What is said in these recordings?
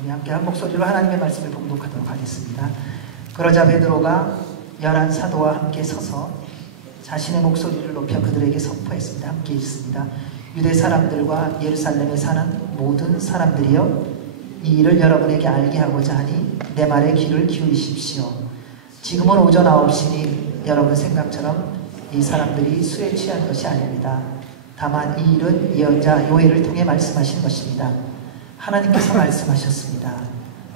우리 함께 한 목소리로 하나님의 말씀을 봉독하도록 하겠습니다. 그러자 베드로가 11 사도와 함께 서서 자신의 목소리를 높여 그들에게 선포했습니다. 함께 읽습니다. 유대 사람들과 예루살렘에 사는 모든 사람들이여, 이 일을 여러분에게 알게 하고자 하니 내 말에 귀를 기울이십시오. 지금은 오전 9시니 여러분 생각처럼 이 사람들이 술에 취한 것이 아닙니다. 다만 이 일은 예언자 요엘을 통해 말씀하신 것입니다. 하나님께서 말씀하셨습니다.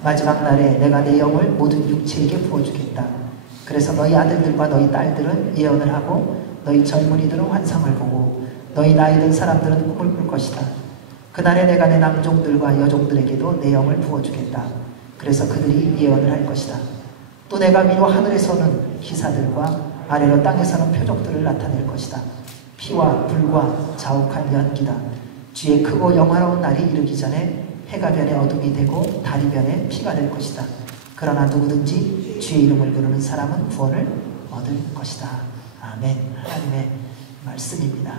마지막 날에 내가 내 영을 모든 육체에게 부어주겠다. 그래서 너희 아들들과 너희 딸들은 예언을 하고 너희 젊은이들은 환상을 보고 너희 나이 든 사람들은 꿈을 꿀 것이다. 그날에 내가 내 남종들과 여종들에게도 내 영을 부어주겠다. 그래서 그들이 예언을 할 것이다. 또 내가 위로 하늘에서는 기사들과 아래로 땅에서는 표적들을 나타낼 것이다. 피와 불과 자욱한 연기다. 주의 크고 영화로운 날이 이르기 전에 해가 변해 어둠이 되고 달이 변해 피가 될 것이다. 그러나 누구든지 주의 이름을 부르는 사람은 구원을 얻을 것이다. 아멘. 하나님의 말씀입니다.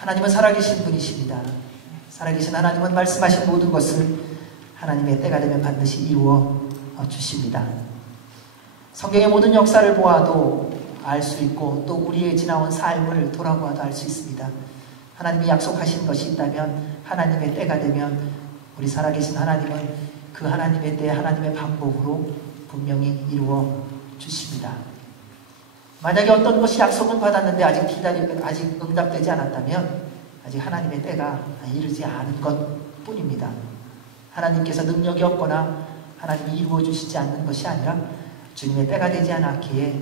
하나님은 살아계신 분이십니다. 살아계신 하나님은 말씀하신 모든 것을 하나님의 때가 되면 반드시 이루어 주십니다. 성경의 모든 역사를 보아도 알 수 있고 또 우리의 지나온 삶을 돌아보아도 알 수 있습니다. 하나님이 약속하신 것이 있다면 하나님의 때가 되면 우리 살아계신 하나님은 그 하나님의 때 하나님의 방법으로 분명히 이루어 주십니다. 만약에 어떤 것이 약속은 받았는데 아직 응답되지 않았다면 아직 하나님의 때가 이르지 않은 것 뿐입니다. 하나님께서 능력이 없거나 하나님이 이루어 주시지 않는 것이 아니라 주님의 때가 되지 않았기에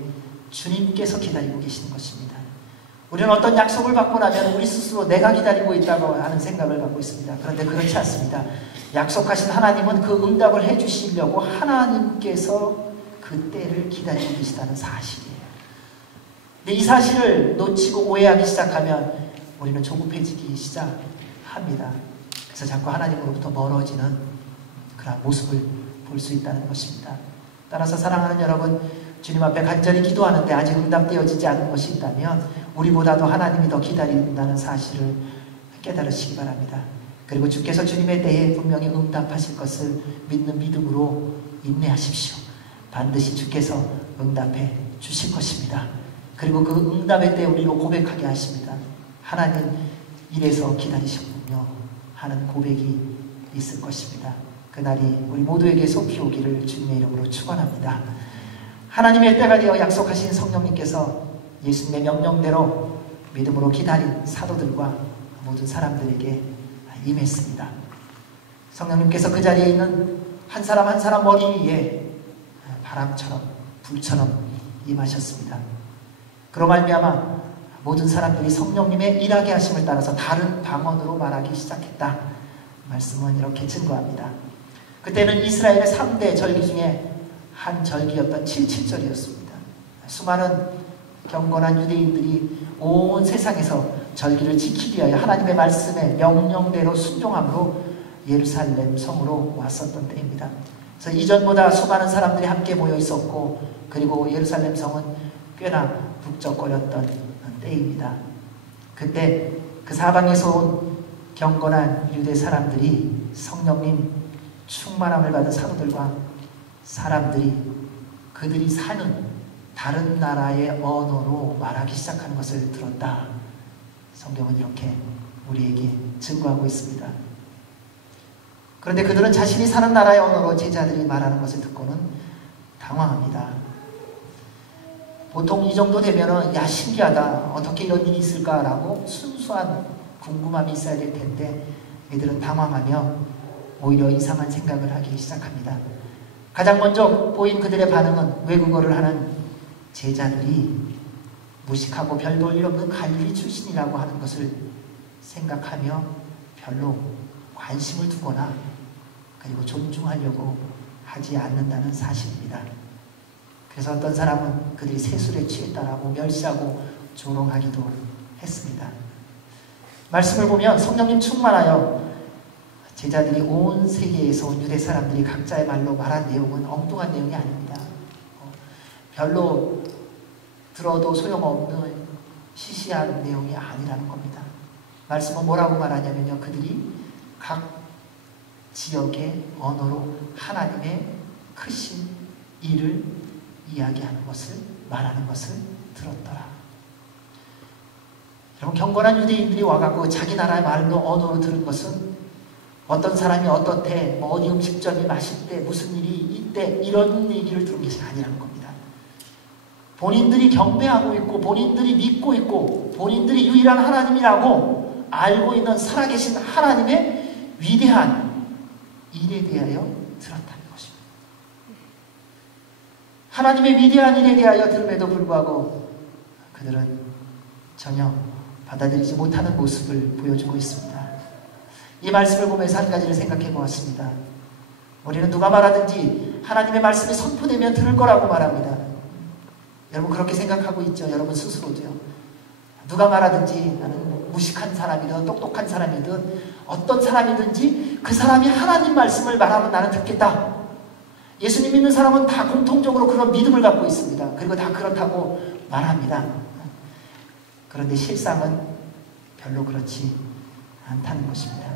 주님께서 기다리고 계시는 것입니다. 우리는 어떤 약속을 받고 나면 우리 스스로 내가 기다리고 있다고 하는 생각을 갖고 있습니다. 그런데 그렇지 않습니다. 약속하신 하나님은 그 응답을 해주시려고 하나님께서 그 때를 기다리고 계시다는 사실이에요. 근데 이 사실을 놓치고 오해하기 시작하면 우리는 조급해지기 시작합니다. 그래서 자꾸 하나님으로부터 멀어지는 그런 모습을 볼 수 있다는 것입니다. 따라서 사랑하는 여러분, 주님 앞에 간절히 기도하는데 아직 응답되어지지 않은 것이 있다면 우리보다도 하나님이 더 기다린다는 사실을 깨달으시기 바랍니다. 그리고 주께서 주님의 때에 분명히 응답하실 것을 믿는 믿음으로 인내하십시오. 반드시 주께서 응답해 주실 것입니다. 그리고 그 응답의 때 우리로 고백하게 하십니다. 하나님, 이래서 기다리셨군요 하는 고백이 있을 것입니다. 그날이 우리 모두에게 속히 오기를 주님의 이름으로 축원합니다. 하나님의 때가 되어 약속하신 성령님께서 예수님의 명령대로 믿음으로 기다린 사도들과 모든 사람들에게 임했습니다. 성령님께서 그 자리에 있는 한 사람 한 사람 머리 위에 바람처럼 불처럼 임하셨습니다. 그로 말미암아 모든 사람들이 성령님의 일하게 하심을 따라서 다른 방언으로 말하기 시작했다. 말씀은 이렇게 증거합니다. 그때는 이스라엘의 3대 절기 중에 한 절기였던 7.7절이었습니다. 수많은 경건한 유대인들이 온 세상에서 절기를 지키기 위하여 하나님의 말씀에 명령대로 순종함으로 예루살렘 성으로 왔었던 때입니다. 그래서 이전보다 수많은 사람들이 함께 모여 있었고 그리고 예루살렘 성은 꽤나 북적거렸던 때입니다. 그때 그 사방에서 온 경건한 유대 사람들이 성령님 충만함을 받은 사도들과 사람들이 그들이 사는 다른 나라의 언어로 말하기 시작하는 것을 들었다. 성경은 이렇게 우리에게 증거하고 있습니다. 그런데 그들은 자신이 사는 나라의 언어로 제자들이 말하는 것을 듣고는 당황합니다. 보통 이 정도 되면은 야, 신기하다, 어떻게 이런 일이 있을까라고 순수한 궁금함이 있어야 될 텐데 이들은 당황하며 오히려 이상한 생각을 하기 시작합니다. 가장 먼저 보인 그들의 반응은 외국어를 하는 제자들이 무식하고 별 볼 일 없는 갈릴리 출신이라고 하는 것을 생각하며 별로 관심을 두거나 그리고 존중하려고 하지 않는다는 사실입니다. 그래서 어떤 사람은 그들이 세술에 취했다라고 멸시하고 조롱하기도 했습니다. 말씀을 보면 성령님 충만하여 제자들이 온 세계에서 온 유대 사람들이 각자의 말로 말한 내용은 엉뚱한 내용이 아닙니다. 별로 들어도 소용없는 시시한 내용이 아니라는 겁니다. 말씀은 뭐라고 말하냐면요, 그들이 각 지역의 언어로 하나님의 크신 일을 이야기하는 것을, 말하는 것을 들었더라. 여러분, 경건한 유대인들이 와갖고 자기 나라의 말로 언어로 들은 것은 어떤 사람이 어떻대, 어디 음식점이 맛있대, 무슨 일이 있대, 이런 얘기를 들은 것이 아니라는 겁니다. 본인들이 경배하고 있고 본인들이 믿고 있고 본인들이 유일한 하나님이라고 알고 있는 살아계신 하나님의 위대한 일에 대하여 들었다는 것입니다. 하나님의 위대한 일에 대하여 들음에도 불구하고 그들은 전혀 받아들이지 못하는 모습을 보여주고 있습니다. 이 말씀을 보면서 한 가지를 생각해 보았습니다. 우리는 누가 말하든지 하나님의 말씀이 선포되면 들을 거라고 말합니다. 여러분 그렇게 생각하고 있죠? 여러분 스스로도요. 누가 말하든지 나는 무식한 사람이든 똑똑한 사람이든 어떤 사람이든지 그 사람이 하나님 말씀을 말하면 나는 듣겠다. 예수님 믿는 사람은 다 공통적으로 그런 믿음을 갖고 있습니다. 그리고 다 그렇다고 말합니다. 그런데 실상은 별로 그렇지 않다는 것입니다.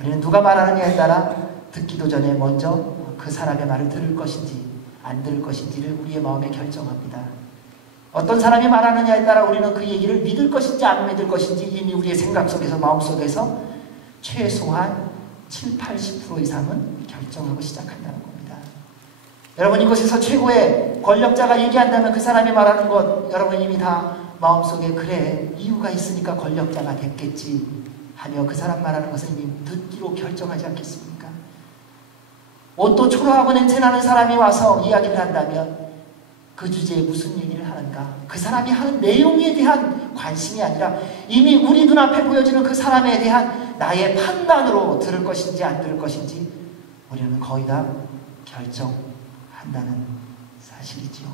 우리는 누가 말하느냐에 따라 듣기도 전에 먼저 그 사람의 말을 들을 것인지 안 들을 것인지를 우리의 마음에 결정합니다. 어떤 사람이 말하느냐에 따라 우리는 그 얘기를 믿을 것인지 안 믿을 것인지 이미 우리의 생각 속에서 마음속에서 최소한 7, 80% 이상은 결정하고 시작한다는 겁니다. 여러분 이곳에서 최고의 권력자가 얘기한다면 그 사람이 말하는 것 여러분 이미 다 마음속에 그래 이유가 있으니까 권력자가 됐겠지 하며 그 사람 말하는 것을 이미 듣기로 결정하지 않겠습니까? 옷도 초라하고 냄새나는 사람이 와서 이야기를 한다면 그 주제에 무슨 얘기를 하는가? 그 사람이 하는 내용에 대한 관심이 아니라 이미 우리 눈앞에 보여지는 그 사람에 대한 나의 판단으로 들을 것인지 안 들을 것인지 우리는 거의 다 결정한다는 사실이지요.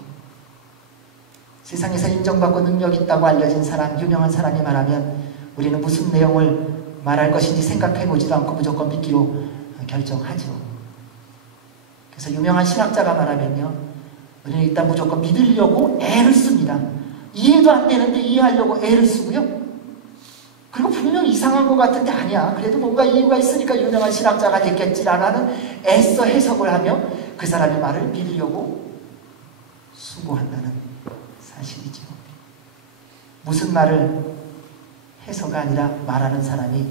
세상에서 인정받고 능력 있다고 알려진 사람, 유명한 사람이 말하면 우리는 무슨 내용을 말할 것인지 생각해보지도 않고 무조건 믿기로 결정하죠. 그래서 유명한 신학자가 말하면요, 우리는 일단 무조건 믿으려고 애를 씁니다. 이해도 안 되는데 이해하려고 애를 쓰고요. 그리고 분명 이상한 것 같은데 아니야. 그래도 뭔가 이유가 있으니까 유명한 신학자가 됐겠지라는 애써 해석을 하며 그 사람의 말을 믿으려고 수고한다는 사실이죠. 무슨 말을 해서가 아니라 말하는 사람이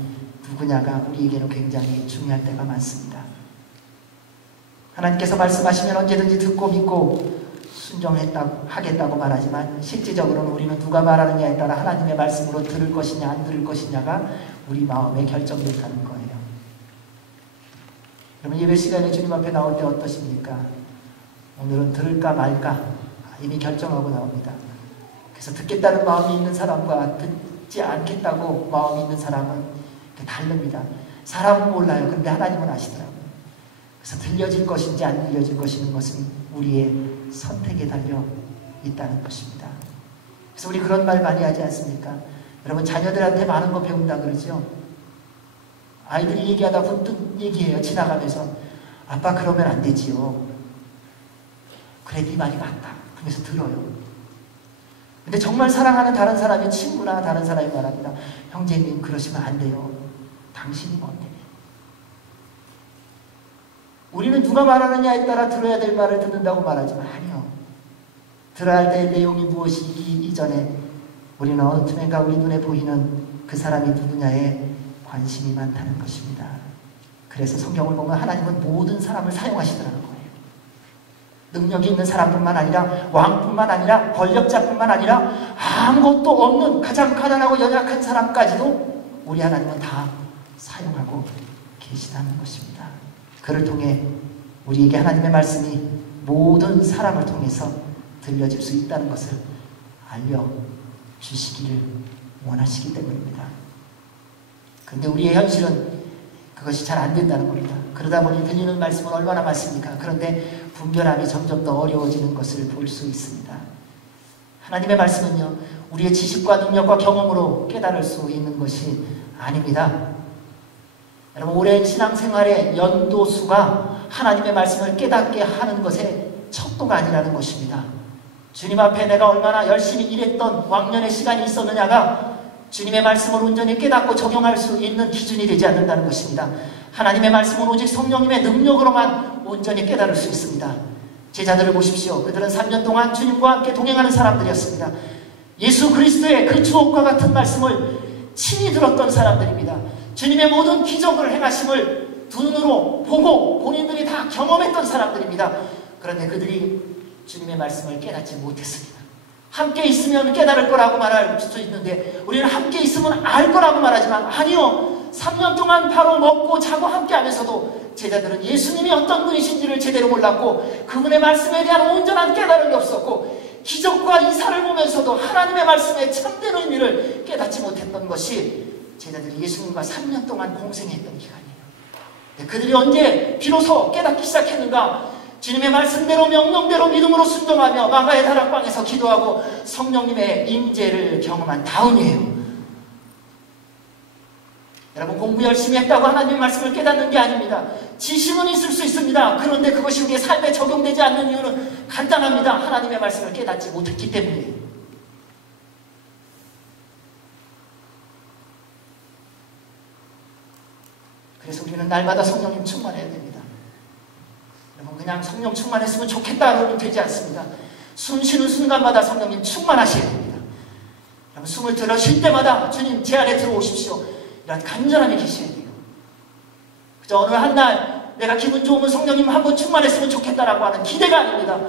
누구냐가 우리에게는 굉장히 중요할 때가 많습니다. 하나님께서 말씀하시면 언제든지 듣고 믿고 순종하겠다고 말하지만 실질적으로는 우리는 누가 말하느냐에 따라 하나님의 말씀으로 들을 것이냐 안 들을 것이냐가 우리 마음에 결정된다는 거예요. 여러분 예배 시간에 주님 앞에 나올 때 어떠십니까? 오늘은 들을까 말까 이미 결정하고 나옵니다. 그래서 듣겠다는 마음이 있는 사람과 듣지 않겠다고 마음이 있는 사람은 다릅니다. 사람은 몰라요. 그런데 하나님은 아시더라고요. 그래서 들려질 것인지 안 들려질 것인 것은 우리의 선택에 달려 있다는 것입니다. 그래서 우리 그런 말 많이 하지 않습니까? 여러분 자녀들한테 많은 거 배운다 그러죠? 아이들이 얘기하다 문득 얘기해요. 지나가면서 아빠 그러면 안 되지요. 그래 네 말이 맞다. 그러면서 들어요. 근데 정말 사랑하는 다른 사람이 친구나 다른 사람이 말합니다. 형제님 그러시면 안 돼요. 당신이 뭔데? 우리는 누가 말하느냐에 따라 들어야 될 말을 듣는다고 말하지만 아니요. 들어야 될 내용이 무엇이기 이전에 우리는 어느 틈엔가 우리 눈에 보이는 그 사람이 누구냐에 관심이 많다는 것입니다. 그래서 성경을 보면 하나님은 모든 사람을 사용하시더라는 거예요. 능력이 있는 사람뿐만 아니라 왕뿐만 아니라 권력자뿐만 아니라 아무것도 없는 가장 가난하고 연약한 사람까지도 우리 하나님은 다 사용하고 계시다는 것입니다. 그를 통해 우리에게 하나님의 말씀이 모든 사람을 통해서 들려질 수 있다는 것을 알려주시기를 원하시기 때문입니다. 그런데 우리의 현실은 그것이 잘 안 된다는 겁니다. 그러다 보니 들리는 말씀은 얼마나 많습니까? 그런데 분별함이 점점 더 어려워지는 것을 볼 수 있습니다. 하나님의 말씀은요, 우리의 지식과 능력과 경험으로 깨달을 수 있는 것이 아닙니다. 여러분 오랜 신앙생활의 연도수가 하나님의 말씀을 깨닫게 하는 것의 척도가 아니라는 것입니다. 주님 앞에 내가 얼마나 열심히 일했던 왕년의 시간이 있었느냐가 주님의 말씀을 온전히 깨닫고 적용할 수 있는 기준이 되지 않는다는 것입니다. 하나님의 말씀은 오직 성령님의 능력으로만 온전히 깨달을 수 있습니다. 제자들을 보십시오. 그들은 3년 동안 주님과 함께 동행하는 사람들이었습니다. 예수 그리스도의 그 주옥과 같은 말씀을 친히 들었던 사람들입니다. 주님의 모든 기적을 행하심을 두 눈으로 보고 본인들이 다 경험했던 사람들입니다. 그런데 그들이 주님의 말씀을 깨닫지 못했습니다. 함께 있으면 깨달을 거라고 말할 수 있는데 우리는 함께 있으면 알 거라고 말하지만 아니요. 3년 동안 바로 먹고 자고 함께 하면서도 제자들은 예수님이 어떤 분이신지를 제대로 몰랐고 그분의 말씀에 대한 온전한 깨달음이 없었고 기적과 이사를 보면서도 하나님의 말씀의 참된 의미를 깨닫지 못했던 것이 제자들이 예수님과 3년 동안 공생했던 기간이에요. 그들이 언제 비로소 깨닫기 시작했는가? 주님의 말씀대로 명령대로 믿음으로 순종하며 마가의 다락방에서 기도하고 성령님의 임재를 경험한 다음이에요. 여러분, 공부 열심히 했다고 하나님의 말씀을 깨닫는 게 아닙니다. 지식은 있을 수 있습니다. 그런데 그것이 우리의 삶에 적용되지 않는 이유는 간단합니다. 하나님의 말씀을 깨닫지 못했기 때문이에요. 그래서 우리는 날마다 성령님 충만해야 됩니다. 여러분, 그냥 성령 충만했으면 좋겠다로는 되지 않습니다. 숨 쉬는 순간마다 성령님 충만하셔야 됩니다. 여러분, 숨을 들어 쉴 때마다 주님 제 안에 들어오십시오. 이런 간절함이 계셔야 돼요. 그저 어느 한날 내가 기분 좋으면 성령님 한번 충만했으면 좋겠다라고 하는 기대가 아닙니다.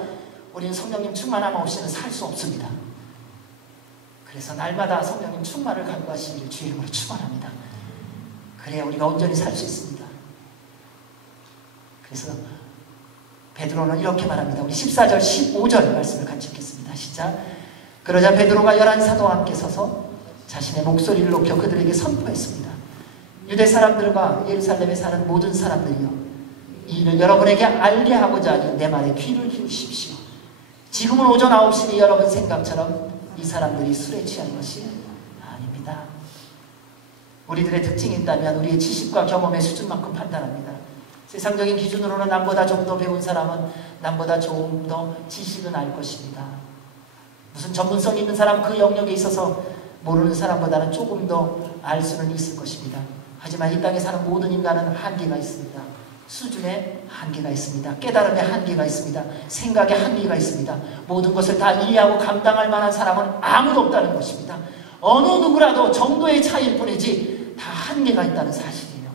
우리는 성령님 충만함 없이는 살 수 없습니다. 그래서 날마다 성령님 충만을 간구하시기를 주의 이름으로 축원합니다. 그래야 우리가 온전히 살 수 있습니다. 그래서 베드로는 이렇게 말합니다. 우리 14절 15절 말씀을 같이 읽겠습니다. 시작. 그러자 베드로가 11사도와 함께 서서 자신의 목소리를 높여 그들에게 선포했습니다. 유대 사람들과 예루살렘에 사는 모든 사람들이여, 이 일을 여러분에게 알게 하고자 하니 내 말에 귀를 기울이십시오. 지금은 오전 9시니 여러분 생각처럼 이 사람들이 술에 취한 것이 아닙니다. 우리들의 특징이 있다면 우리의 지식과 경험의 수준만큼 판단합니다. 세상적인 기준으로는 남보다 좀 더 배운 사람은 남보다 좀 더 지식은 알 것입니다. 무슨 전문성 있는 사람 그 영역에 있어서 모르는 사람보다는 조금 더 알 수는 있을 것입니다. 하지만 이 땅에 사는 모든 인간은 한계가 있습니다. 수준에 한계가 있습니다. 깨달음에 한계가 있습니다. 생각에 한계가 있습니다. 모든 것을 다 이해하고 감당할 만한 사람은 아무도 없다는 것입니다. 어느 누구라도 정도의 차이일 뿐이지 다 한계가 있다는 사실이에요.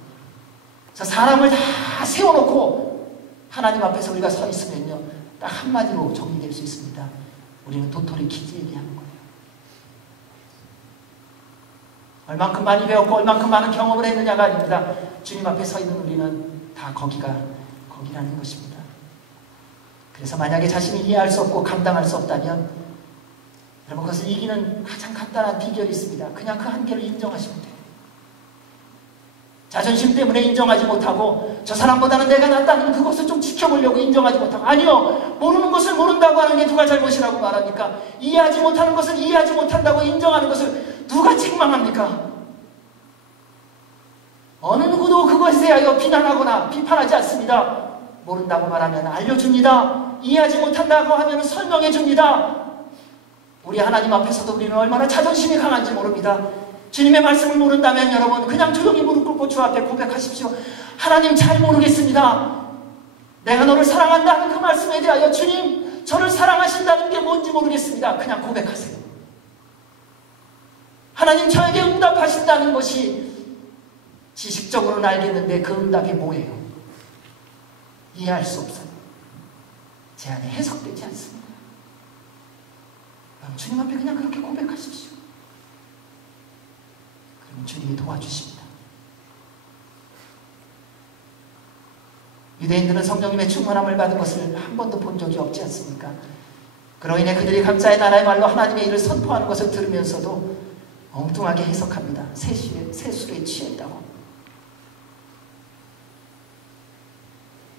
그래서 사람을 다 세워놓고 하나님 앞에서 우리가 서 있으면요, 딱 한마디로 정리될 수 있습니다. 우리는 도토리 키즈 얘기하는 거예요. 얼만큼 많이 배웠고 얼만큼 많은 경험을 했느냐가 아닙니다. 주님 앞에 서 있는 우리는 다 거기라는 것입니다. 그래서 만약에 자신이 이해할 수 없고 감당할 수 없다면 여러분, 그것을 이기는 가장 간단한 비결이 있습니다. 그냥 그 한계를 인정하시면 돼요. 자존심 때문에 인정하지 못하고 저 사람보다는 내가 낫다는 그것을 좀 지켜보려고 인정하지 못하고, 아니요, 모르는 것을 모른다고 하는 게 누가 잘못이라고 말합니까? 이해하지 못하는 것을 이해하지 못한다고 인정하는 것을 누가 책망합니까? 어느 누구도 그것에 대하여 비난하거나 비판하지 않습니다. 모른다고 말하면 알려줍니다. 이해하지 못한다고 하면 설명해 줍니다. 우리 하나님 앞에서도 우리는 얼마나 자존심이 강한지 모릅니다. 주님의 말씀을 모른다면 여러분, 그냥 조용히 무릎 꿇고 주 앞에 고백하십시오. 하나님, 잘 모르겠습니다. 내가 너를 사랑한다는 그 말씀에 대하여 주님, 저를 사랑하신다는 게 뭔지 모르겠습니다. 그냥 고백하세요. 하나님, 저에게 응답하신다는 것이 지식적으로는 알겠는데 그 응답이 뭐예요? 이해할 수 없어요. 제 안에 해석되지 않습니다. 주님 앞에 그냥 그렇게 고백하십시오. 그럼 주님이 도와주십니다. 유대인들은 성령님의 충만함을 받은 것을 한 번도 본 적이 없지 않습니까? 그로 인해 그들이 각자의 나라의 말로 하나님의 일을 선포하는 것을 들으면서도 엉뚱하게 해석합니다. 세술에 취했다고.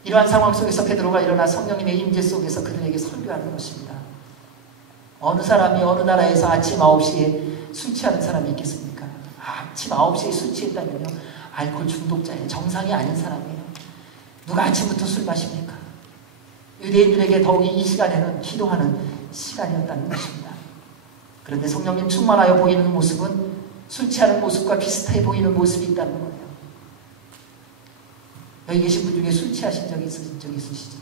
이러한 상황 속에서 베드로가 일어나 성령님의 임재 속에서 그들에게 설교하는 것입니다. 어느 사람이 어느 나라에서 아침 9시에 술 취하는 사람이 있겠습니까? 아침 9시에 술 취했다면요, 알코올 중독자예요. 정상이 아닌 사람이에요. 누가 아침부터 술 마십니까? 유대인들에게 더욱이 이 시간에는 기도하는 시간이었다는 것입니다. 그런데 성령님 충만하여 보이는 모습은 술 취하는 모습과 비슷해 보이는 모습이 있다는 거예요. 여기 계신 분 중에 술 취하신 적이 있으시죠?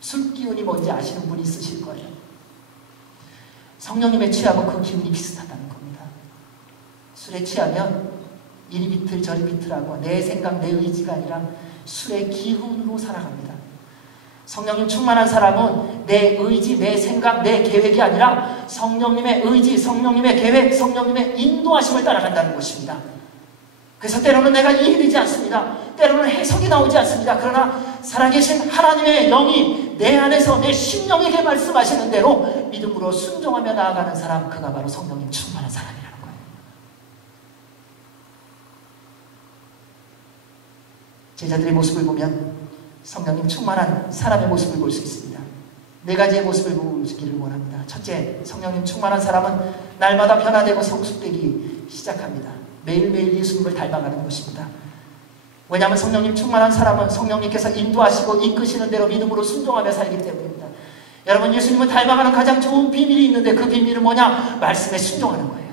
술 기운이 뭔지 아시는 분이 있으실 거예요. 성령님의 취하고 그 기운이 비슷하다는 겁니다. 술에 취하면 이리 비틀 저리 비틀하고 내 생각 내 의지가 아니라 술의 기운으로 살아갑니다. 성령님 충만한 사람은 내 의지, 내 생각, 내 계획이 아니라 성령님의 의지, 성령님의 계획, 성령님의 인도하심을 따라간다는 것입니다. 그래서 때로는 내가 이해되지 않습니다. 때로는 해석이 나오지 않습니다. 그러나 살아계신 하나님의 영이 내 안에서 내 심령에게 말씀하시는 대로 믿음으로 순종하며 나아가는 사람, 그가 바로 성령님 충만한 사람이라는 거예요. 제자들의 모습을 보면 성령님 충만한 사람의 모습을 볼 수 있습니다. 네 가지의 모습을 보기를 원합니다. 첫째, 성령님 충만한 사람은 날마다 변화되고 성숙되기 시작합니다. 매일매일 예수님을 닮아가는 것입니다. 왜냐하면 성령님 충만한 사람은 성령님께서 인도하시고 이끄시는 대로 믿음으로 순종하며 살기 때문입니다. 여러분, 예수님을 닮아가는 가장 좋은 비밀이 있는데 그 비밀은 뭐냐? 말씀에 순종하는 거예요.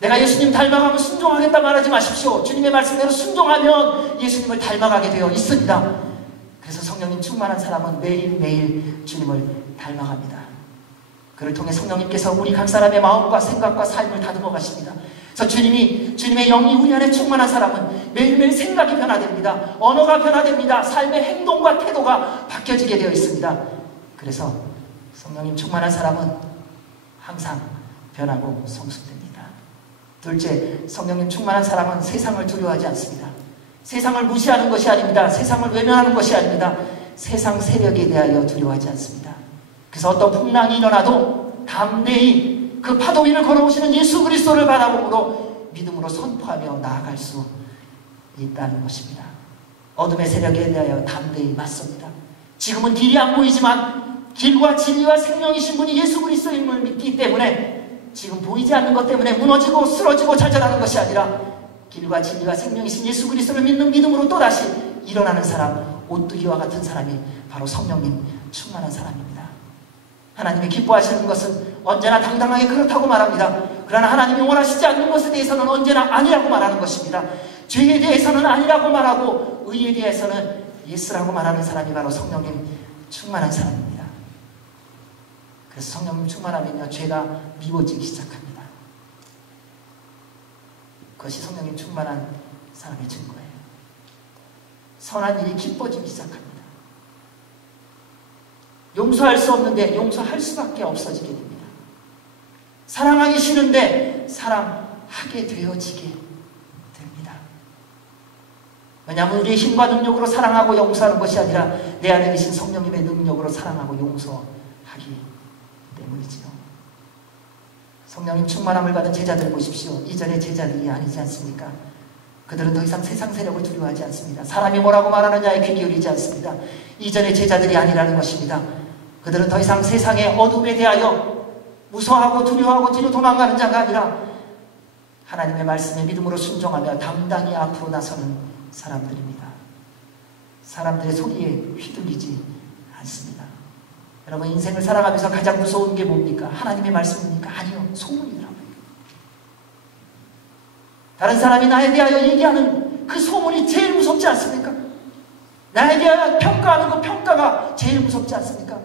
내가 예수님 닮아가면 순종하겠다 말하지 마십시오. 주님의 말씀대로 순종하면 예수님을 닮아가게 되어 있습니다. 그래서 성령님 충만한 사람은 매일매일 주님을 닮아갑니다. 그를 통해 성령님께서 우리 각 사람의 마음과 생각과 삶을 다듬어 가십니다. 그래서 주님의 영이 우리 안에 충만한 사람은 매일매일 생각이 변화됩니다. 언어가 변화됩니다. 삶의 행동과 태도가 바뀌어지게 되어 있습니다. 그래서 성령님 충만한 사람은 항상 변하고 성숙됩니다. 둘째, 성령님 충만한 사람은 세상을 두려워하지 않습니다. 세상을 무시하는 것이 아닙니다. 세상을 외면하는 것이 아닙니다. 세상 세력에 대하여 두려워하지 않습니다. 그래서 어떤 풍랑이 일어나도 담대히 그 파도 위를 걸어오시는 예수 그리스도를 바라보므로 믿음으로 선포하며 나아갈 수 있다는 것입니다. 어둠의 세력에 대하여 담대히 맞섭니다. 지금은 길이 안 보이지만 길과 진리와 생명이신 분이 예수 그리스도임을 믿기 때문에 지금 보이지 않는 것 때문에 무너지고 쓰러지고 좌절하는 것이 아니라 길과 진리와 생명이신 예수 그리스도를 믿는 믿음으로 또다시 일어나는 사람, 오뚜기와 같은 사람이 바로 성령님 충만한 사람입니다. 하나님이 기뻐하시는 것은 언제나 당당하게 그렇다고 말합니다. 그러나 하나님이 원하시지 않는 것에 대해서는 언제나 아니라고 말하는 것입니다. 죄에 대해서는 아니라고 말하고 의에 대해서는 예스라고 말하는 사람이 바로 성령님 충만한 사람입니다. 그래서 성령님 충만하면요, 죄가 미워지기 시작합니다. 그것이 성령님 충만한 사람의 증거예요. 선한 일이 기뻐지기 시작합니다. 용서할 수 없는데 용서할 수밖에 없어지게 됩니다. 사랑하기 싫은데 사랑하게 되어지게 됩니다. 왜냐하면 우리의 힘과 능력으로 사랑하고 용서하는 것이 아니라 내 안에 계신 성령님의 능력으로 사랑하고 용서하기 때문이지요. 성령님 충만함을 받은 제자들 보십시오. 이전의 제자들이 아니지 않습니까? 그들은 더 이상 세상 세력을 두려워하지 않습니다. 사람이 뭐라고 말하느냐에 귀 기울이지 않습니다. 이전의 제자들이 아니라는 것입니다. 그들은 더 이상 세상의 어둠에 대하여 무서워하고 두려워하고 뒤로 도망가는 자가 아니라 하나님의 말씀에 믿음으로 순종하며 당당히 앞으로 나서는 사람들입니다. 사람들의 소리에 휘둘리지 않습니다. 여러분, 인생을 살아가면서 가장 무서운 게 뭡니까? 하나님의 말씀입니까? 아니요, 소문이더라고요. 다른 사람이 나에 대하여 얘기하는 그 소문이 제일 무섭지 않습니까? 나에 대하여 평가하는 그 평가가 제일 무섭지 않습니까?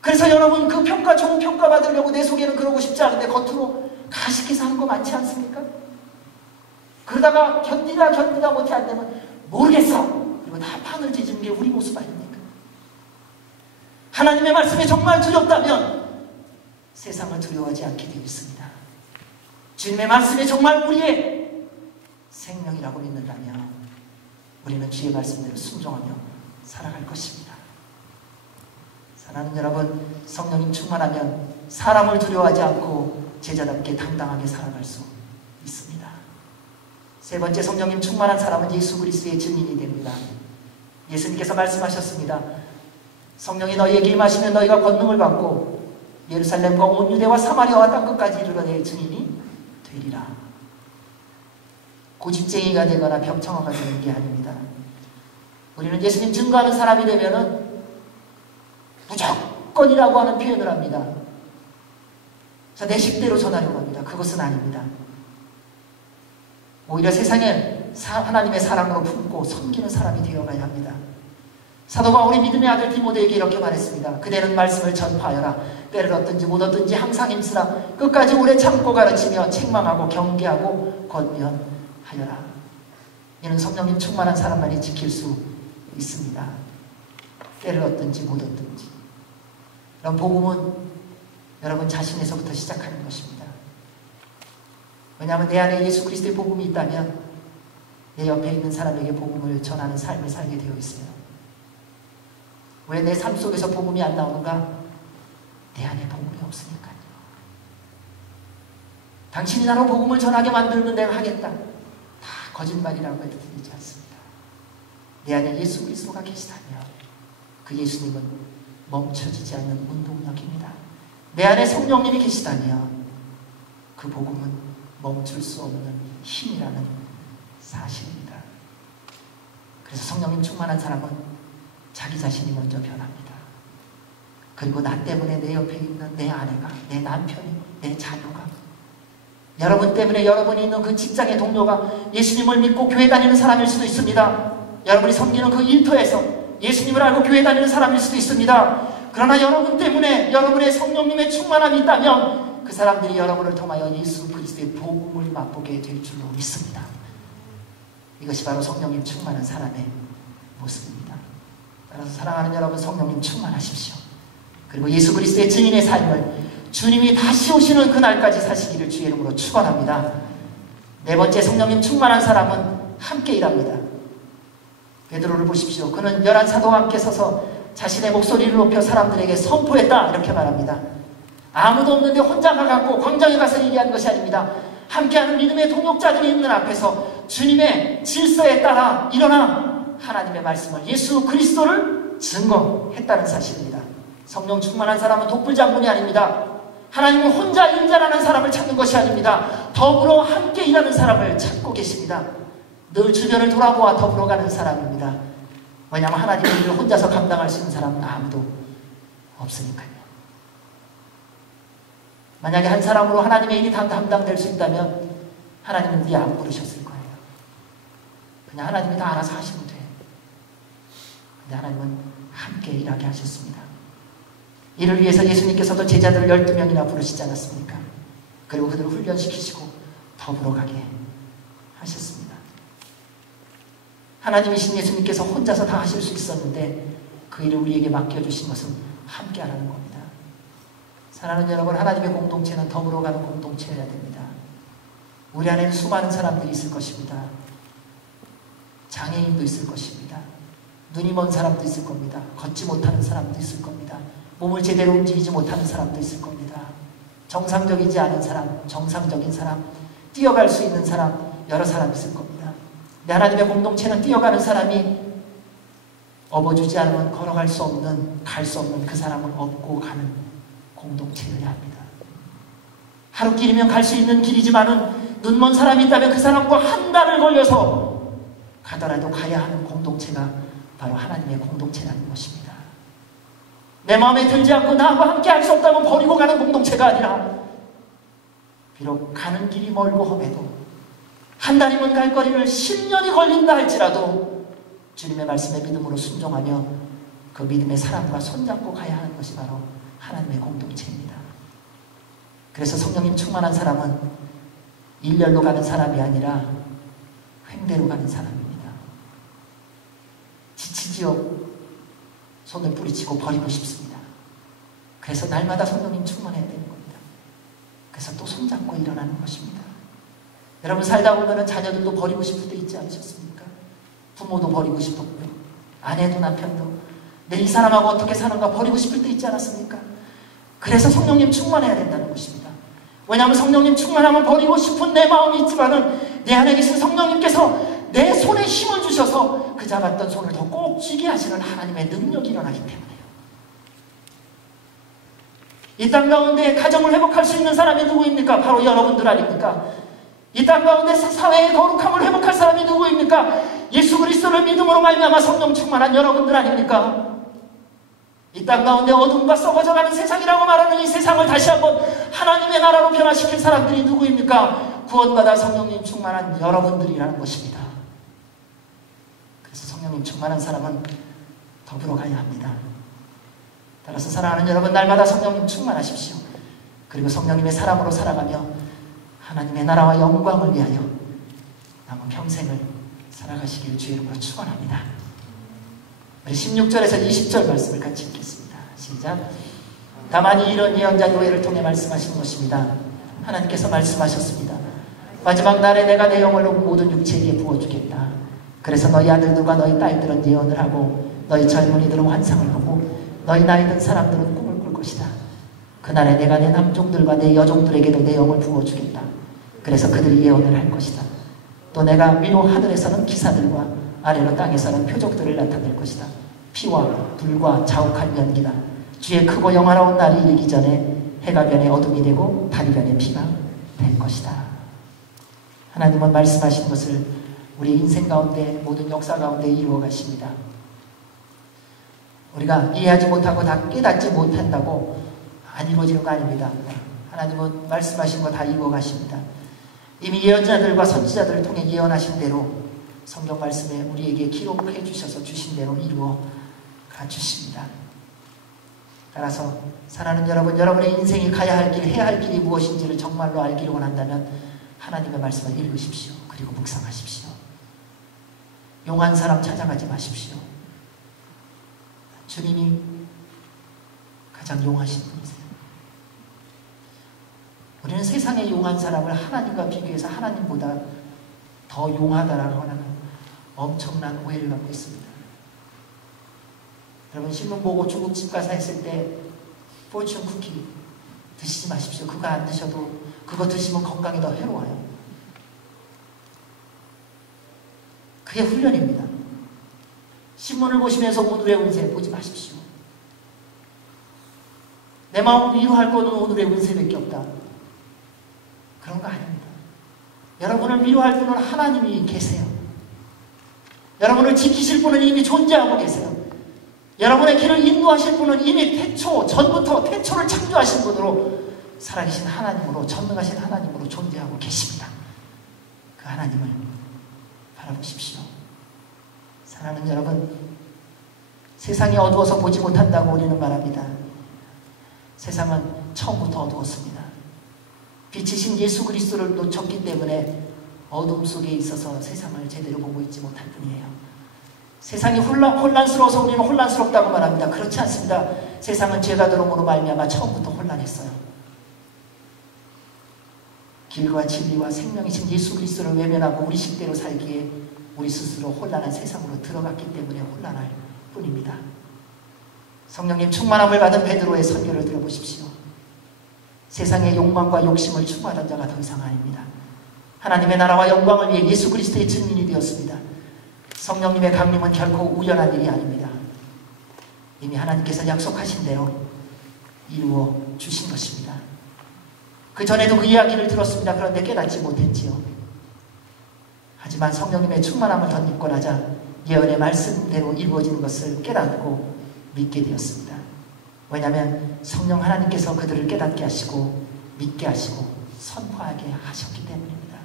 그래서 여러분, 그 평가, 좋은 평가 받으려고 내 속에는 그러고 싶지 않은데 겉으로 가식해서 하는 거 많지 않습니까? 그러다가 견디다 못해 안 되면 모르겠어! 그리고 다 판을 뒤지는 게 우리 모습 아닙니까? 하나님의 말씀이 정말 두렵다면 세상을 두려워하지 않게 되어 있습니다. 주님의 말씀이 정말 우리의 생명이라고 믿는다면 우리는 주의 말씀대로 순종하며 살아갈 것입니다. 사랑하는 여러분, 성령님 충만하면 사람을 두려워하지 않고 제자답게 당당하게 살아갈 수 있습니다. 세 번째, 성령님 충만한 사람은 예수 그리스도의 증인이 됩니다. 예수님께서 말씀하셨습니다. 성령이 너희에게 임하시면 너희가 권능을 받고 예루살렘과 온 유대와 사마리아와 땅끝까지 이르러 내 증인이 되리라. 고집쟁이가 되거나 병청아가 되는 게 아닙니다. 우리는 예수님 증거하는 사람이 되면은 무조건이라고 하는 표현을 합니다. 내 식대로 전하려고 합니다. 그것은 아닙니다. 오히려 세상에 하나님의 사랑으로 품고 섬기는 사람이 되어가야 합니다. 사도 바울이 믿음의 아들 디모데에게 이렇게 말했습니다. 그대는 말씀을 전파하여라. 때를 얻든지 못 얻든지 항상 힘쓰라. 끝까지 오래 참고 가르치며 책망하고 경계하고 권면하여라. 이는 성령님 충만한 사람만이 지킬 수 있습니다. 때를 얻든지 못 얻든지. 그럼 복음은 여러분 자신에서부터 시작하는 것입니다. 왜냐하면 내 안에 예수 그리스도의 복음이 있다면 내 옆에 있는 사람에게 복음을 전하는 삶을 살게 되어 있어요. 왜 내 삶 속에서 복음이 안 나오는가? 내 안에 복음이 없으니까요. 당신이 나로 복음을 전하게 만들면 내가 하겠다. 다 거짓말이라고 해도 들리지 않습니다. 내 안에 예수 그리스도가 계시다면 그 예수님은 멈춰지지 않는 운동력입니다. 내 안에 성령님이 계시다면 그 복음은 멈출 수 없는 힘이라는 사실입니다. 그래서 성령님 충만한 사람은 자기 자신이 먼저 변합니다. 그리고 나 때문에 내 옆에 있는 내 아내가, 내 남편이, 내 자녀가, 여러분 때문에 여러분이 있는 그 직장의 동료가 예수님을 믿고 교회 다니는 사람일 수도 있습니다. 여러분이 섬기는 그 일터에서 예수님을 알고 교회 다니는 사람일 수도 있습니다. 그러나 여러분 때문에 여러분의 성령님의 충만함이 있다면 그 사람들이 여러분을 통하여 예수 그리스도의 복음을 맛보게 될 줄로 믿습니다. 이것이 바로 성령님 충만한 사람의 모습입니다. 따라서 사랑하는 여러분, 성령님 충만하십시오. 그리고 예수 그리스도의 증인의 삶을 주님이 다시 오시는 그날까지 사시기를 주의 이름으로 축원합니다. 네 번째, 성령님 충만한 사람은 함께 일합니다. 베드로를 보십시오. 그는 11 사도와 함께 서서 자신의 목소리를 높여 사람들에게 선포했다, 이렇게 말합니다. 아무도 없는데 혼자 가갖고 광장에 가서 얘기한 것이 아닙니다. 함께하는 믿음의 동역자들이 있는 앞에서 주님의 질서에 따라 일어나 하나님의 말씀을, 예수 그리스도를 증거했다는 사실입니다. 성령 충만한 사람은 독불장군이 아닙니다. 하나님은 혼자 일자라는 사람을 찾는 것이 아닙니다. 더불어 함께 일하는 사람을 찾고 계십니다. 늘 주변을 돌아보아 더불어 가는 사람입니다. 왜냐하면 하나님의 일을 혼자서 감당할 수 있는 사람은 아무도 없으니까요. 만약에 한 사람으로 하나님의 일이 다 담당될 수 있다면 하나님은 우리 안 부르셨을 거예요. 그냥 하나님이 다 알아서 하시면 돼요. 근데 하나님은 함께 일하게 하셨습니다. 이를 위해서 예수님께서도 제자들을 12명이나 부르시지 않았습니까? 그리고 그들을 훈련시키시고 더불어 가게 하셨습니다. 하나님이신 예수님께서 혼자서 다 하실 수 있었는데 그 일을 우리에게 맡겨주신 것은 함께 하라는 겁니다. 사랑하는 여러분, 하나님의 공동체는 더불어 가는 공동체여야 됩니다. 우리 안에는 수많은 사람들이 있을 것입니다. 장애인도 있을 것입니다. 눈이 먼 사람도 있을 겁니다. 걷지 못하는 사람도 있을 겁니다. 몸을 제대로 움직이지 못하는 사람도 있을 겁니다. 정상적이지 않은 사람, 정상적인 사람, 뛰어갈 수 있는 사람, 여러 사람 있을 겁니다. 근데 하나님의 공동체는 뛰어가는 사람이 업어주지 않으면 걸어갈 수 없는, 갈 수 없는 그 사람을 업고 가는 공동체여야 합니다. 하루 길이면 갈 수 있는 길이지만은 눈먼 사람이 있다면 그 사람과 한 달을 걸려서 가더라도 가야 하는 공동체가 바로 하나님의 공동체라는 것입니다. 내 마음에 들지 않고 나하고 함께 할 수 없다면 버리고 가는 공동체가 아니라 비록 가는 길이 멀고 험해도 한 달이면 갈 거리를 10년이 걸린다 할지라도 주님의 말씀에 믿음으로 순종하며 그 믿음의 사람과 손잡고 가야 하는 것이 바로 하나님의 공동체입니다. 그래서 성령님 충만한 사람은 일렬로 가는 사람이 아니라 횡대로 가는 사람입니다. 지치지요. 손을 뿌리치고 버리고 싶습니다. 그래서 날마다 성령님 충만해야 되는 겁니다. 그래서 또 손잡고 일어나는 것입니다. 여러분 살다 보면 자녀들도 버리고 싶을 때 있지 않으셨습니까? 부모도 버리고 싶었고요. 아내도 남편도 내 이 사람하고 어떻게 사는가 버리고 싶을 때 있지 않았습니까? 그래서 성령님 충만해야 된다는 것입니다. 왜냐하면 성령님 충만하면 버리고 싶은 내 마음이 있지만은 내 안에 계신 성령님께서 내 손에 힘을 주셔서 그 잡았던 손을 더 꼭 쥐게 하시는 하나님의 능력이 일어나기 때문에요. 이 땅 가운데 가정을 회복할 수 있는 사람이 누구입니까? 바로 여러분들 아닙니까? 이 땅 가운데 사회의 거룩함을 회복할 사람이 누구입니까? 예수 그리스도를 믿음으로 말미암아 성령 충만한 여러분들 아닙니까? 이 땅 가운데 어둠과 썩어져가는 세상이라고 말하는 이 세상을 다시 한번 하나님의 나라로 변화시킬 사람들이 누구입니까? 구원받아 성령님 충만한 여러분들이라는 것입니다. 그래서 성령님 충만한 사람은 더불어 가야 합니다. 따라서 사랑하는 여러분, 날마다 성령님 충만하십시오. 그리고 성령님의 사람으로 살아가며 하나님의 나라와 영광을 위하여 남은 평생을 살아가시기를 주의 이름으로 축원합니다. 우리 16절에서 20절 말씀을 같이 읽겠습니다. 시작. 다만 이런 예언자 요엘을 통해 말씀하신 것입니다. 하나님께서 말씀하셨습니다. 마지막 날에 내가 내 영을 모든 육체에게 부어주겠다. 그래서 너희 아들들과 너희 딸들은 예언을 하고 너희 젊은이들은 환상을 보고 너희 나이 든 사람들은 꿈을 꿀 것이다. 그날에 내가 내 남종들과 내 여종들에게도 내 영을 부어주겠다. 그래서 그들이 예언을 할 것이다. 또 내가 위로 하늘에서는 기사들과 아래로 땅에서는 표적들을 나타낼 것이다. 피와 불과 자욱한 연기다. 주의 크고 영화로운 날이 이르기 전에 해가 변해 어둠이 되고 달이 변해 피가 될 것이다. 하나님은 말씀하신 것을 우리 인생 가운데 모든 역사 가운데 이루어 가십니다. 우리가 이해하지 못하고 다 깨닫지 못한다고 안 이루어지는 거 아닙니다. 하나님은 말씀하신 거 다 이루어 가십니다. 이미 예언자들과 선지자들을 통해 예언하신 대로 성경 말씀에 우리에게 기록해 주셔서 주신 대로 이루어 가주십니다. 따라서 사랑하는 여러분, 여러분의 인생이 가야 할 길, 해야 할 길이 무엇인지를 정말로 알기를 원한다면 하나님의 말씀을 읽으십시오. 그리고 묵상하십시오. 용한 사람 찾아가지 마십시오. 주님이 가장 용하신 분이세요. 우리는 세상의 용한 사람을 하나님과 비교해서 하나님보다 더 용하다라고 하는 엄청난 오해를 갖고 있습니다. 여러분, 신문 보고 중국집 가서 했을 때 포춘 쿠키 드시지 마십시오. 그거 안 드셔도 그거 드시면 건강에 더 해로워요. 그게 훈련입니다. 신문을 보시면서 오늘의 운세 보지 마십시오. 내 마음 위로할 거는 오늘의 운세밖에 없다. 그런 거 아닙니다. 여러분을 위로할 분은 하나님이 계세요. 여러분을 지키실 분은 이미 존재하고 계세요. 여러분의 길을 인도하실 분은 이미 전부터 태초를 창조하신 분으로 살아계신 하나님으로, 전능하신 하나님으로 존재하고 계십니다. 그 하나님을 바라보십시오. 사랑하는 여러분, 세상이 어두워서 보지 못한다고 우리는 말합니다. 세상은 처음부터 어두웠습니다. 빛이신 예수 그리스도를 놓쳤기 때문에 어둠 속에 있어서 세상을 제대로 보고 있지 못할 뿐이에요. 세상이 혼란스러워서 우리는 혼란스럽다고 말합니다. 그렇지 않습니다. 세상은 죄가 들어옴으로 말미암아 처음부터 혼란했어요. 길과 진리와 생명이신 예수 그리스도를 외면하고 우리 식대로 살기에 우리 스스로 혼란한 세상으로 들어갔기 때문에 혼란할 뿐입니다. 성령님 충만함을 받은 베드로의 설교를 들어보십시오. 세상의 욕망과 욕심을 추구하던 자가 더 이상 아닙니다. 하나님의 나라와 영광을 위해 예수 그리스도의 증인이 되었습니다. 성령님의 강림은 결코 우연한 일이 아닙니다. 이미 하나님께서 약속하신 대로 이루어 주신 것입니다. 그 전에도 그 이야기를 들었습니다. 그런데 깨닫지 못했지요. 하지만 성령님의 충만함을 덧입고 나자 예언의 말씀대로 이루어지는 것을 깨닫고 믿게 되었습니다. 왜냐하면 성령 하나님께서 그들을 깨닫게 하시고 믿게 하시고 선포하게 하셨기 때문입니다.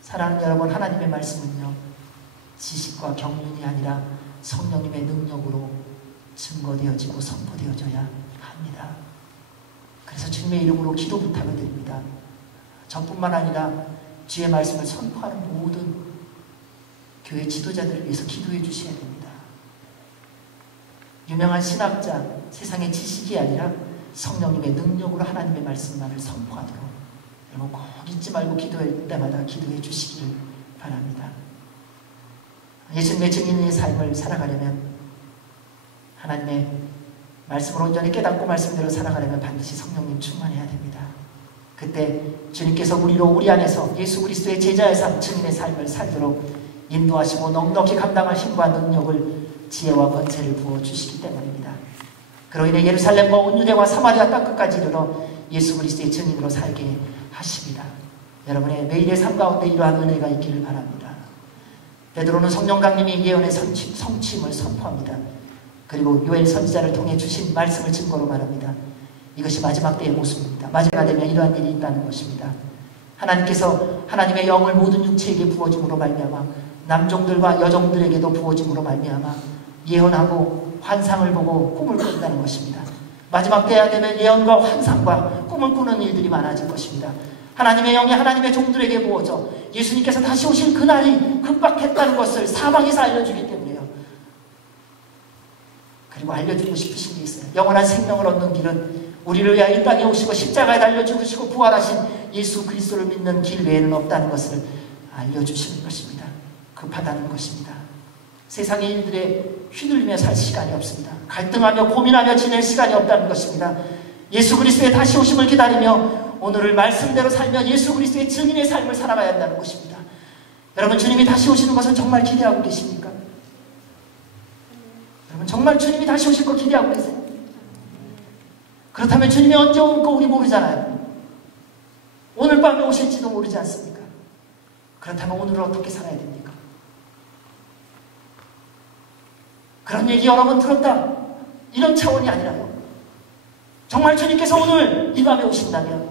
사랑하는 여러분, 하나님의 말씀은요, 지식과 경륜이 아니라 성령님의 능력으로 증거되어지고 선포되어져야 합니다. 그래서 주님의 이름으로 기도 부탁을 드립니다. 저뿐만 아니라 주의 말씀을 선포하는 모든 교회 지도자들을 위해서 기도해 주셔야 됩니다. 유명한 신학자, 세상의 지식이 아니라 성령님의 능력으로 하나님의 말씀만을 선포하도록 여러분 꼭 잊지 말고 기도할 때마다 기도해 주시기를 바랍니다. 예수님의 증인의 삶을 살아가려면, 하나님의 말씀을 온전히 깨닫고 말씀대로 살아가려면 반드시 성령님 충만해야 됩니다. 그때 주님께서 우리 안에서 예수 그리스도의 제자의 삶, 증인의 삶을 살도록 인도하시고 넉넉히 감당할 힘과 능력을, 지혜와 권세를 부어주시기 때문입니다. 그로 인해 예루살렘과 온 유대와 사마리아 땅끝까지 이르러 예수 그리스도의 증인으로 살게 하십니다. 여러분의 매일의 삶 가운데 이러한 은혜가 있기를 바랍니다. 베드로는 성령 강림이 예언의 성취임을 선포합니다. 그리고 요엘 선지자를 통해 주신 말씀을 증거로 말합니다. 이것이 마지막 때의 모습입니다. 마지막 되면 이러한 일이 있다는 것입니다. 하나님께서 하나님의 영을 모든 육체에게 부어줌으로 말미암아 남종들과 여종들에게도 부어짐으로 말미암아 예언하고 환상을 보고 꿈을 꾼다는 것입니다. 마지막 때가 되면 예언과 환상과 꿈을 꾸는 일들이 많아질 것입니다. 하나님의 영이 하나님의 종들에게 부어져 예수님께서 다시 오실 그날이 급박했다는 것을 사방에서 알려주기 때문에요. 그리고 알려주고 싶으신 게 있어요. 영원한 생명을 얻는 길은 우리를 위하여 이 땅에 오시고 십자가에 달려 죽으시고 부활하신 예수 그리스도를 믿는 길 외에는 없다는 것을 알려주시는 것입니다. 급하다는 것입니다. 세상의 일들에 휘둘리며 살 시간이 없습니다. 갈등하며 고민하며 지낼 시간이 없다는 것입니다. 예수 그리스도의 다시 오심을 기다리며 오늘을 말씀대로 살며 예수 그리스도의 증인의 삶을 살아가야 한다는 것입니다. 여러분, 주님이 다시 오시는 것을 정말 기대하고 계십니까? 여러분, 정말 주님이 다시 오실 거 기대하고 계세요? 그렇다면 주님이 언제 올까 우리 모르잖아요. 오늘 밤에 오실지도 모르지 않습니까? 그렇다면 오늘을 어떻게 살아야 됩니까? 그런 얘기 여러 번 들었다, 이런 차원이 아니라요. 정말 주님께서 오늘 이 밤에 오신다면,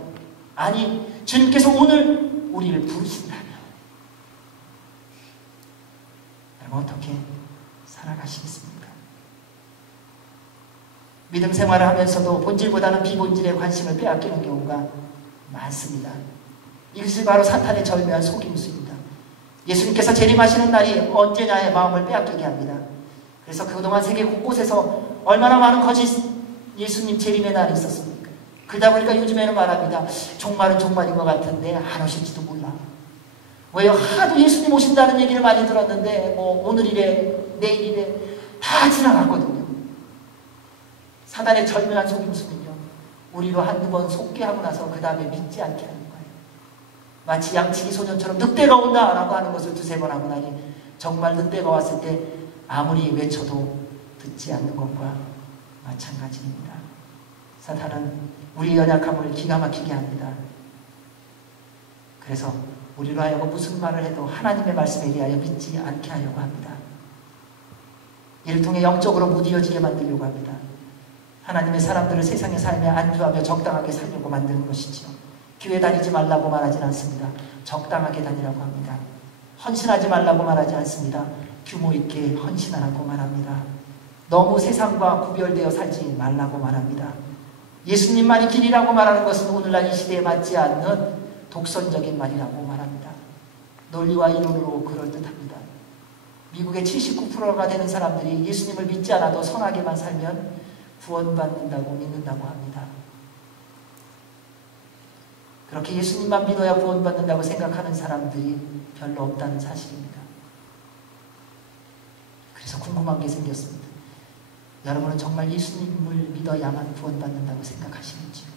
아니 주님께서 오늘 우리를 부르신다면 여러분 어떻게 살아가시겠습니까? 믿음 생활을 하면서도 본질보다는 비본질에 관심을 빼앗기는 경우가 많습니다. 이것이 바로 사탄의 절묘한 속임수입니다. 예수님께서 재림하시는 날이 언제냐에 마음을 빼앗기게 합니다. 그래서 그동안 세계 곳곳에서 얼마나 많은 거짓 예수님 재림의 날이 있었습니까? 그러다 보니까 요즘에는 말합니다. 종말은 종말인 것 같은데 안 오실지도 몰라. 왜요? 하도 예수님 오신다는 얘기를 많이 들었는데 뭐 오늘이래 내일이래 다 지나갔거든요. 사단의 절묘한 속임수는요, 우리로 한두 번 속게 하고 나서 그 다음에 믿지 않게 하는 거예요. 마치 양치기 소년처럼 늑대가 온다 라고 하는 것을 두세 번 하고 나니 정말 늑대가 왔을 때 아무리 외쳐도 듣지 않는 것과 마찬가지입니다. 사탄은 우리의 연약함을 기가 막히게 합니다. 그래서 우리로 하여금 무슨 말을 해도 하나님의 말씀에 대하여 믿지 않게 하려고 합니다. 이를 통해 영적으로 무디어지게 만들려고 합니다. 하나님의 사람들을 세상의 삶에 안주하며 적당하게 살려고 만드는 것이지요. 교회 다니지 말라고 말하진 않습니다. 적당하게 다니라고 합니다. 헌신하지 말라고 말하지 않습니다. 규모 있게 헌신하라고 말합니다. 너무 세상과 구별되어 살지 말라고 말합니다. 예수님만이 길이라고 말하는 것은 오늘날 이 시대에 맞지 않는 독선적인 말이라고 말합니다. 논리와 이론으로 그럴듯합니다. 미국의 79%가 되는 사람들이 예수님을 믿지 않아도 선하게만 살면 구원받는다고 믿는다고 합니다. 그렇게 예수님만 믿어야 구원받는다고 생각하는 사람들이 별로 없다는 사실입니다. 그래서 궁금한 게 생겼습니다. 여러분은 정말 예수님을 믿어야만 구원받는다고 생각하시는지요?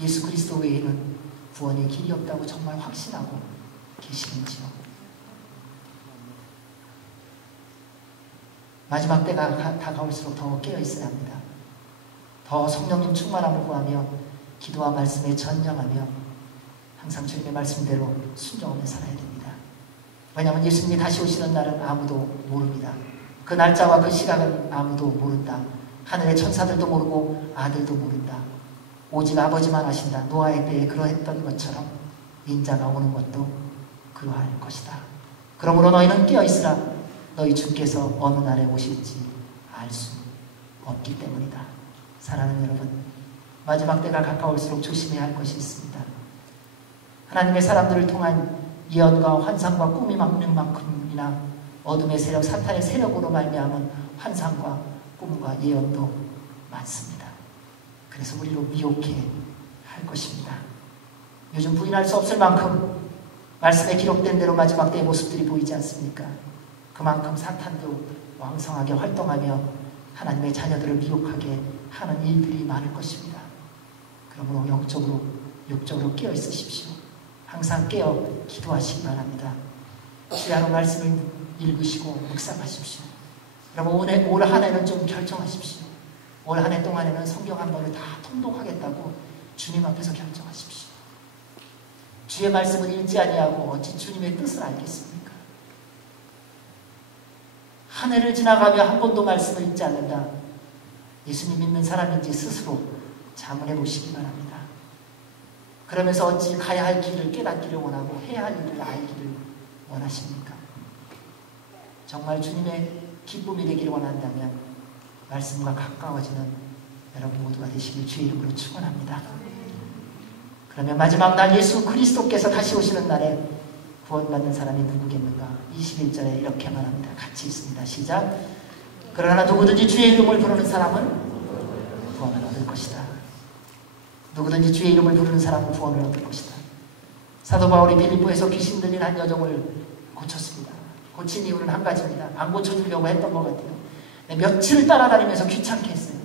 예수 그리스도 외에는 구원의 길이 없다고 정말 확신하고 계시는지요? 마지막 때가 다가올수록 더 깨어있어야 합니다. 더 성령님 충만함을 구하며 기도와 말씀에 전념하며 항상 주님의 말씀대로 순종하며 살아야 됩니다. 왜냐하면 예수님이 다시 오시는 날은 아무도 모릅니다. 그 날짜와 그 시간은 아무도 모른다. 하늘의 천사들도 모르고 아들도 모른다. 오직 아버지만 아신다. 노아의 때에 그러했던 것처럼 인자가 오는 것도 그러할 것이다. 그러므로 너희는 깨어있으라. 너희 주께서 어느 날에 오실지 알 수 없기 때문이다. 사랑하는 여러분, 마지막 때가 가까울수록 조심해야 할 것이 있습니다. 하나님의 사람들을 통한 예언과 환상과 꿈이 막는 만큼이나 어둠의 세력, 사탄의 세력으로 말미암은 환상과 꿈과 예언도 많습니다. 그래서 우리로 미혹해 할 것입니다. 요즘 부인할 수 없을 만큼 말씀에 기록된 대로 마지막 때의 모습들이 보이지 않습니까? 그만큼 사탄도 왕성하게 활동하며 하나님의 자녀들을 미혹하게 하는 일들이 많을 것입니다. 그러므로 영적으로, 육적으로 깨어 있으십시오. 항상 깨어 기도하시기 바랍니다. 주야로 말씀을 읽으시고 묵상하십시오. 여러분, 올 한 해는 좀 결정하십시오. 올 한 해 동안에는 성경 한 번을 다 통독하겠다고 주님 앞에서 결정하십시오. 주의 말씀을 읽지 아니하고 어찌 주님의 뜻을 알겠습니까? 한 해를 지나가며 한 번도 말씀을 읽지 않는다. 예수님 믿는 사람인지 스스로 자문해 보시기 바랍니다. 그러면서 어찌 가야 할 길을 깨닫기를 원하고 해야 할 일을 알기를 원하십니까? 정말 주님의 기쁨이 되기를 원한다면 말씀과 가까워지는 여러분 모두가 되시길 주의 이름으로 축원합니다. 그러면 마지막 날 예수 그리스도께서 다시 오시는 날에 구원받는 사람이 누구겠는가? 21절에 이렇게 말합니다. 같이 있습니다. 시작. 그러나 누구든지 주의 이름을 부르는 사람은 구원을 얻을 것이다. 누구든지 주의 이름을 부르는 사람은 구원을 얻을 것이다. 사도 바울이 빌립보에서 귀신 들린 한 여종을 고쳤습니다. 고친 이유는 한 가지입니다. 안 고쳐주려고 했던 것 같아요. 며칠을 따라다니면서 귀찮게 했어요.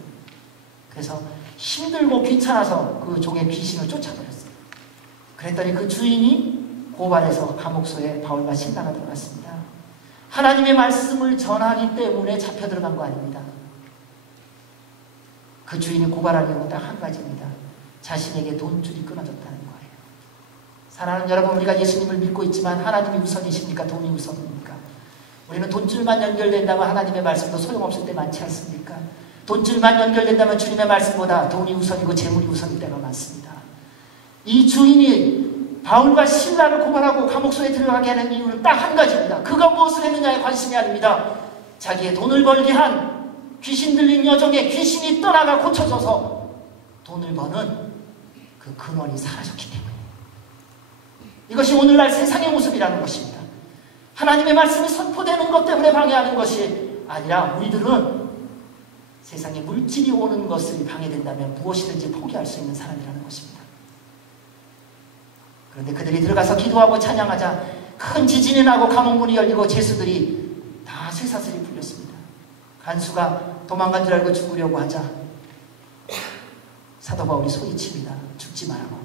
그래서 힘들고 귀찮아서 그 종의 귀신을 쫓아버렸어요. 그랬더니 그 주인이 고발해서 감옥소에 바울과 실라가 들어갔습니다. 하나님의 말씀을 전하기 때문에 잡혀 들어간 거 아닙니다. 그 주인이 고발한 이유는 딱 한 가지입니다. 자신에게 돈줄이 끊어졌다는 거예요. 사랑하는 여러분, 우리가 예수님을 믿고 있지만 하나님이 우선이십니까? 돈이 우선입니까? 우리는 돈줄만 연결된다면 하나님의 말씀도 소용없을 때 많지 않습니까? 돈줄만 연결된다면 주님의 말씀보다 돈이 우선이고 재물이 우선일 때가 많습니다. 이 주인이 바울과 실라를 고발하고 감옥소에 들어가게 하는 이유는 딱 한 가지입니다. 그가 무엇을 했느냐에 관심이 아닙니다. 자기의 돈을 벌게 한 귀신 들린 여종의 귀신이 떠나가 고쳐져서 돈을 버는 그 근원이 사라졌기 때문에. 이것이 오늘날 세상의 모습이라는 것입니다. 하나님의 말씀이 선포되는 것 때문에 방해하는 것이 아니라 우리들은 세상에 물질이 오는 것을 방해된다면 무엇이든지 포기할 수 있는 사람이라는 것입니다. 그런데 그들이 들어가서 기도하고 찬양하자 큰 지진이 나고 감옥문이 열리고 죄수들이 다 쇠사슬이 풀렸습니다. 간수가 도망간 줄 알고 죽으려고 하자 사도 바울이 소리칩니다. 죽지 말라고.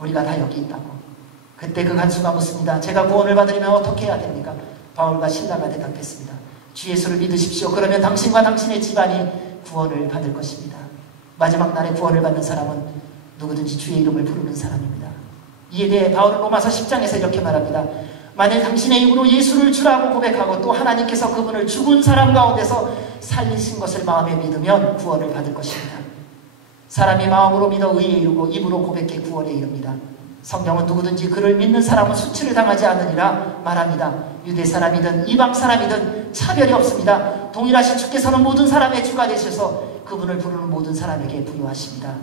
우리가 다 여기 있다고. 그때 그 간수가 묻습니다. 제가 구원을 받으려면 어떻게 해야 됩니까? 바울과 실라가 대답했습니다. 주 예수를 믿으십시오. 그러면 당신과 당신의 집안이 구원을 받을 것입니다. 마지막 날에 구원을 받는 사람은 누구든지 주의 이름을 부르는 사람입니다. 이에 대해 바울은 로마서 10장에서 이렇게 말합니다. 만일 당신의 입으로 예수를 주라고 고백하고 또 하나님께서 그분을 죽은 사람 가운데서 살리신 것을 마음에 믿으면 구원을 받을 것입니다. 사람이 마음으로 믿어 의에 이르고 입으로 고백해 구원에 이릅니다. 성경은 누구든지 그를 믿는 사람은 수치를 당하지 않으리라 말합니다. 유대 사람이든 이방 사람이든 차별이 없습니다. 동일하신 주께서는 모든 사람의 주가 되셔서 그분을 부르는 모든 사람에게 부여하십니다.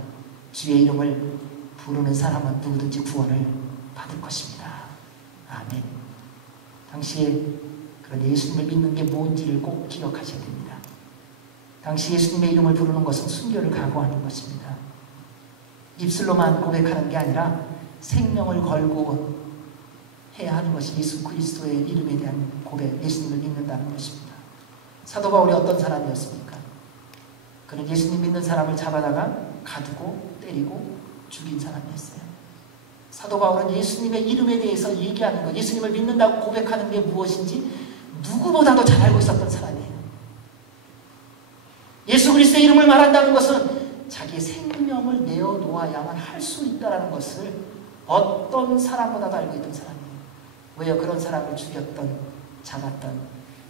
주의 이름을 부르는 사람은 누구든지 구원을 받을 것입니다. 아멘. 당시에 그런데 예수님을 믿는 게 뭔지를 꼭 기억하셔야 됩니다. 당시 예수님의 이름을 부르는 것은 순교를 각오하는 것입니다. 입술로만 고백하는 게 아니라 생명을 걸고 해야 하는 것이 예수 그리스도의 이름에 대한 고백, 예수님을 믿는다는 것입니다. 사도 바울이 어떤 사람이었습니까? 그는 예수님 믿는 사람을 잡아다가 가두고 때리고 죽인 사람이었어요. 사도 바울은 예수님의 이름에 대해서 얘기하는 것, 예수님을 믿는다고 고백하는 게 무엇인지 누구보다도 잘 알고 있었던 사람이에요. 예수 그리스도의 이름을 말한다는 것은 자기의 생명을 내어놓아야만 할 수 있다는 것을 어떤 사람보다도 알고 있던 사람이에요. 왜요? 그런 사람을 죽였던, 잡았던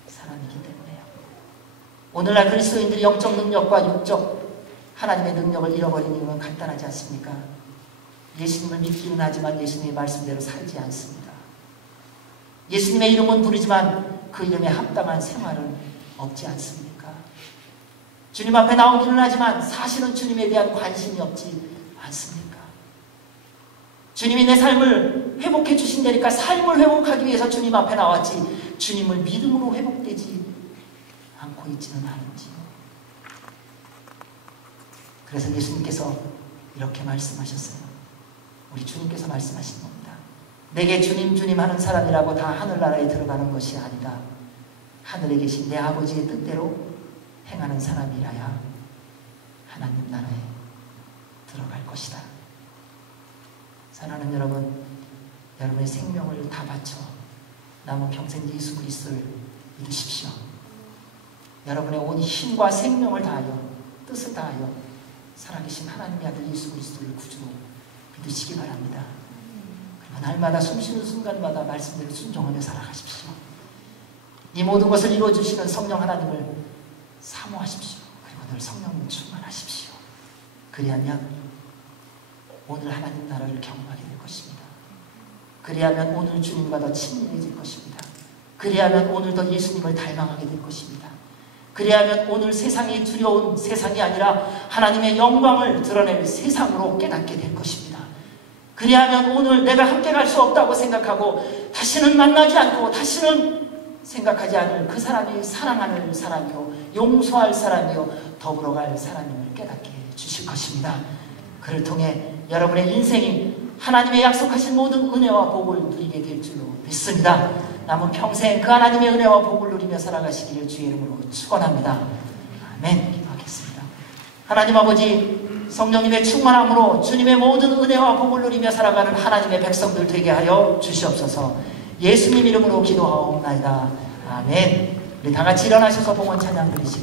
사람이기 때문에요. 오늘날 그리스도인들이 영적 능력과 육적 하나님의 능력을 잃어버린 이유는 간단하지 않습니까? 예수님을 믿기는 하지만 예수님의 말씀대로 살지 않습니다. 예수님의 이름은 부르지만 그 이름에 합당한 생활은 없지 않습니까? 주님 앞에 나오기는 하지만 사실은 주님에 대한 관심이 없지 않습니까? 주님이 내 삶을 회복해 주신다니까 삶을 회복하기 위해서 주님 앞에 나왔지 주님을 믿음으로 회복되지 않고 있지는 않은지요. 그래서 예수님께서 이렇게 말씀하셨어요. 우리 주님께서 말씀하신 겁니다. 내게 주님 주님 하는 사람이라고 다 하늘나라에 들어가는 것이 아니다. 하늘에 계신 내 아버지의 뜻대로 행하는 사람이라야 하나님 나라에 들어갈 것이다. 사랑하는 여러분, 여러분의 생명을 다 바쳐 남은 평생 예수 그리스도를 믿으십시오. 여러분의 온 힘과 생명을 다하여 뜻을 다하여 살아계신 하나님의 아들 예수 그리스도를 구주로 믿으시기 바랍니다. 그리고 날마다 숨쉬는 순간마다 말씀대로 순종하며 살아가십시오. 이 모든 것을 이루어주시는 성령 하나님을 사모하십시오. 그리고 늘 성령님 충만하십시오. 그리하면 오늘 하나님 나라를 경험하게 될 것입니다. 그리하면 오늘 주님과 더 친밀해질 것입니다. 그리하면 오늘 더 예수님을 닮아가게 될 것입니다. 그리하면 오늘 세상이 두려운 세상이 아니라 하나님의 영광을 드러낼 세상으로 깨닫게 될 것입니다. 그리하면 오늘 내가 함께 갈 수 없다고 생각하고 다시는 만나지 않고 다시는 생각하지 않을 그 사람이 사랑하는 사람이요 용서할 사람이요 더불어 갈 사람임을 깨닫게 해주실 것입니다. 그를 통해 여러분의 인생이 하나님의 약속하신 모든 은혜와 복을 누리게 될 줄로 믿습니다. 남은 평생 그 하나님의 은혜와 복을 누리며 살아가시기를 주의 이름으로 축원합니다. 아멘. 기도하겠습니다. 하나님 아버지, 성령님의 충만함으로 주님의 모든 은혜와 복을 누리며 살아가는 하나님의 백성들 되게 하여 주시옵소서. 예수님 이름으로 기도하옵나이다. 아멘. 우리 다 같이 일어나셔서 봉헌 찬양 드리시겠습니다.